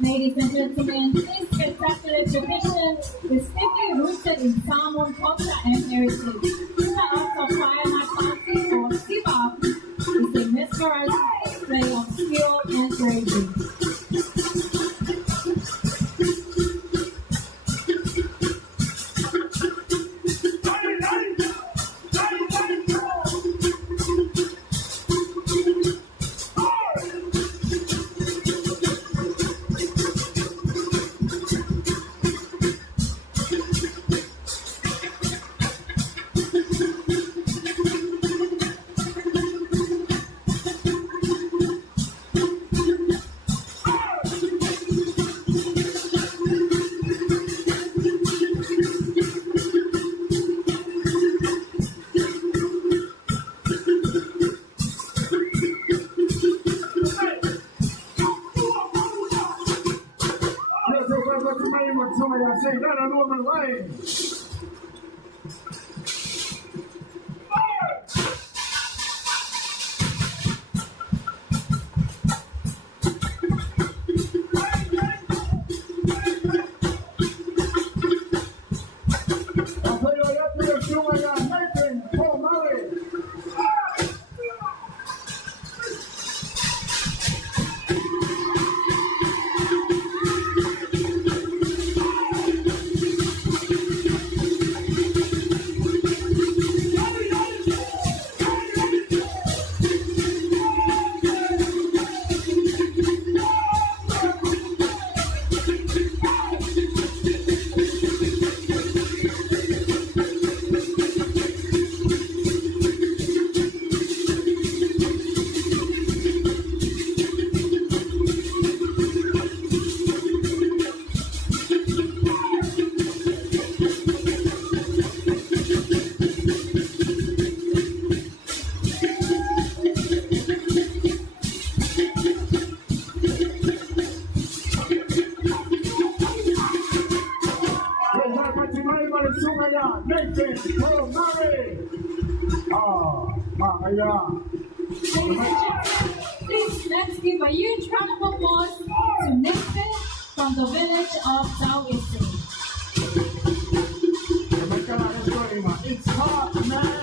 Ladies and gentlemen, this spectacular tradition is deeply rooted in Samoan culture and heritage. The art of Teuila dancing or Sept is a mesmerizing display of skill and bravery. Please, let's give a huge round of applause to Sept from the village of Teuila. It's hot, man.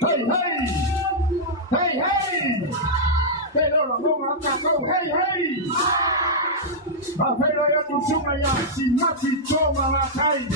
Hey, hey! Hey, hey! Hey, no, no, no, hey, hey! Apelo ya tusunga ya simati choma la kai.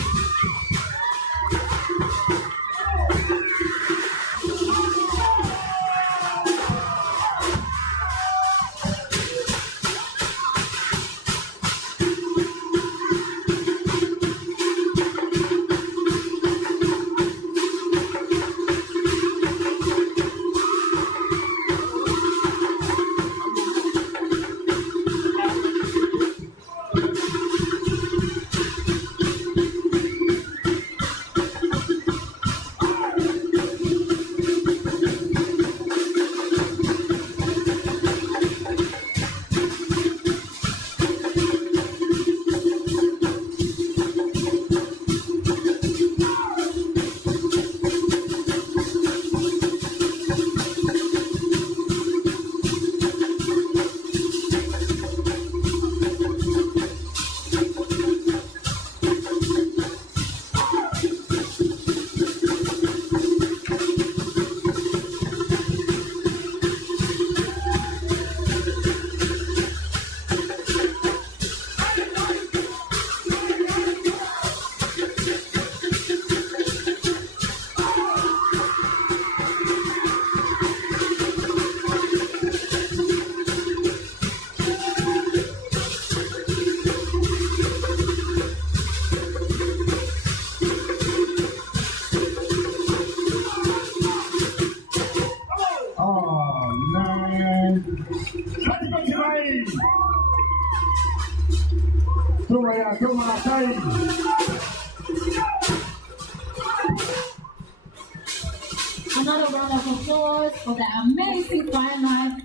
Another round of applause for the amazing fireman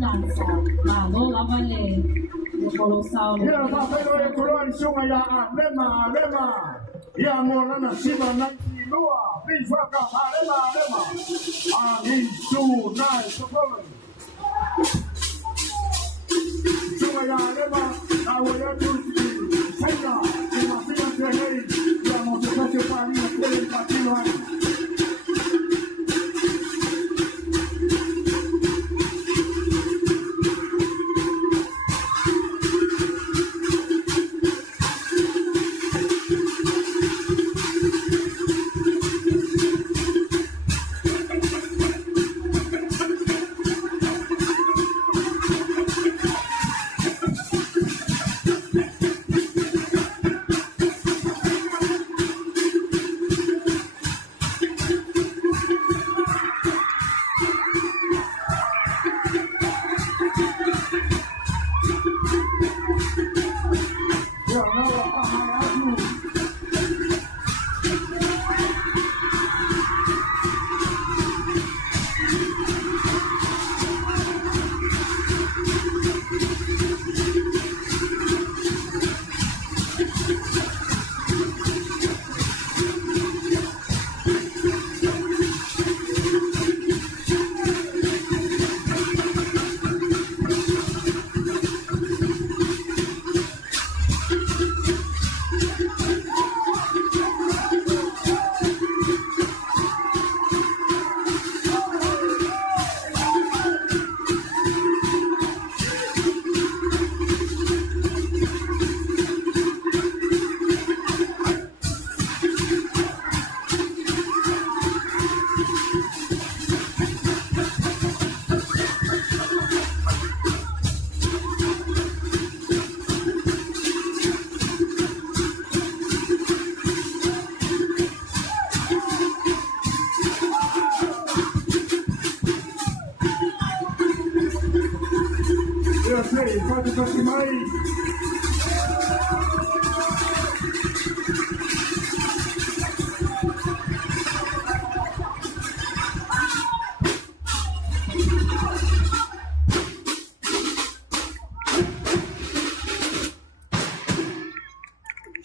dancer. Lola Vale, the follow sound. Ya papelo ya koloni sunga ya lema. Ya morana siba na kilua. Please welcome lema. Isu na sokolo. Sunga ya lema na waya tu sanga. Ima sina tehei. Ya motokache pali na kule patino hai.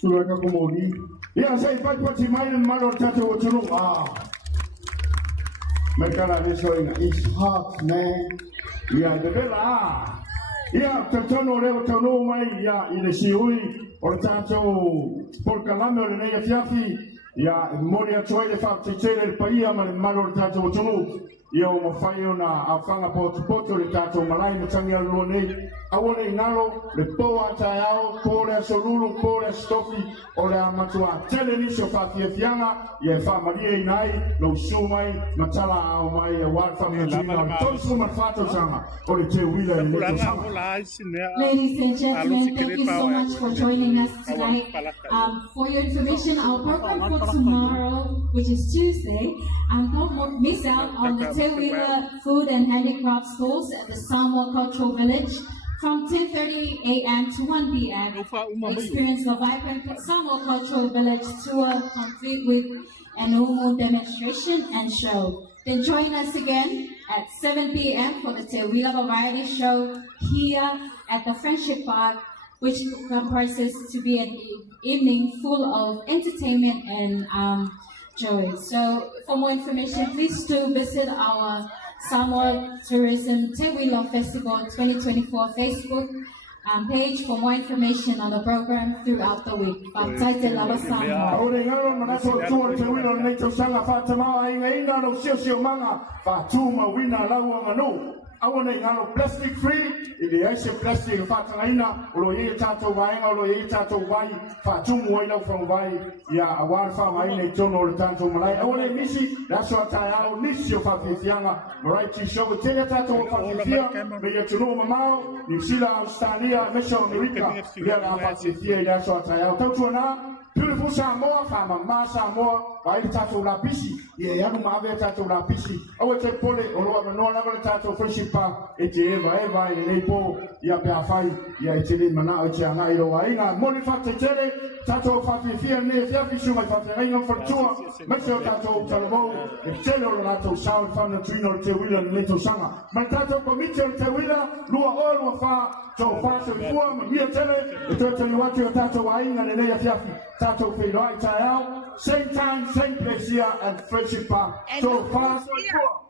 Suruhnya komodi. Ya saya pati main malor caca wacurung. Mereka lagi soalnya it's hot man. Ya debela. Ya tercono lewat tercono mai ya ini siui orang caca por kalame orang ni fiafi. Ya moria coy de fap cecere el paia malor caca wacurung. Ia o mawhai o na awhanga poto le tātou malai machangi alua nei awone ngalo le poa tayao pole solulu pole stofi ole amatua tele ni so fa fianga ye fa maria inai lo sumai matala au mai wa fa mi na ton suma fato sama ole Teuila ni to sama. Ladies and gentlemen, thank you so much for joining us tonight. For your information, our program for tomorrow, which is Tuesday, don't miss out on the Teuila food and handicraft stores at the Samoa Cultural Village from 10:30 a.m. to 1 p.m. Experience the vibrant Samoa Cultural Village tour complete with an Omo demonstration and show. Then join us again at 7 p.m. for the Teuila Variety Show here at the Friendship Park, which comprises to be an evening full of entertainment and joy. So for more information, please do visit our Samoa Tourism Teuila Festival 2024 Facebook page for more information on the program throughout the week. Te lava Samoa. I want to plastic free. It is plastic. Fatanaina, Loye Tato Vaina, Loye Tato Vai, Fatum Wino from Vai, Ya, a wild farm, I need to know the Tanto Malay. I want to miss it. That's what I miss you for the younger. Right to show the Tato for the fear. May you to know Mamma, New Zealand, Australia, Mission America. We are about the fear. That's what I talk to now. Beautiful Samoa, Mama Samoa, by the Tato Lapisi, Yanu Mave Tato Lapisi. I will take Pole, or no longer Tato Friendship Park, Eva, in April, Yapia, Yachili Mana, Chianairo, Aina, Monifat Tele, Tato Fati Fear, Yafisu, my Fatina for tour, Metro Tato Talabo, and Telo Lato Sound from the Trino Teuila and Little Sanga. My Tato Committee Teuila, Lua all far, so fast and form, Mia Tele, the Turtle Water Tato Aina and Yafi. Tato Teuila, same time, same place here at Friendship Park. So fast and forward.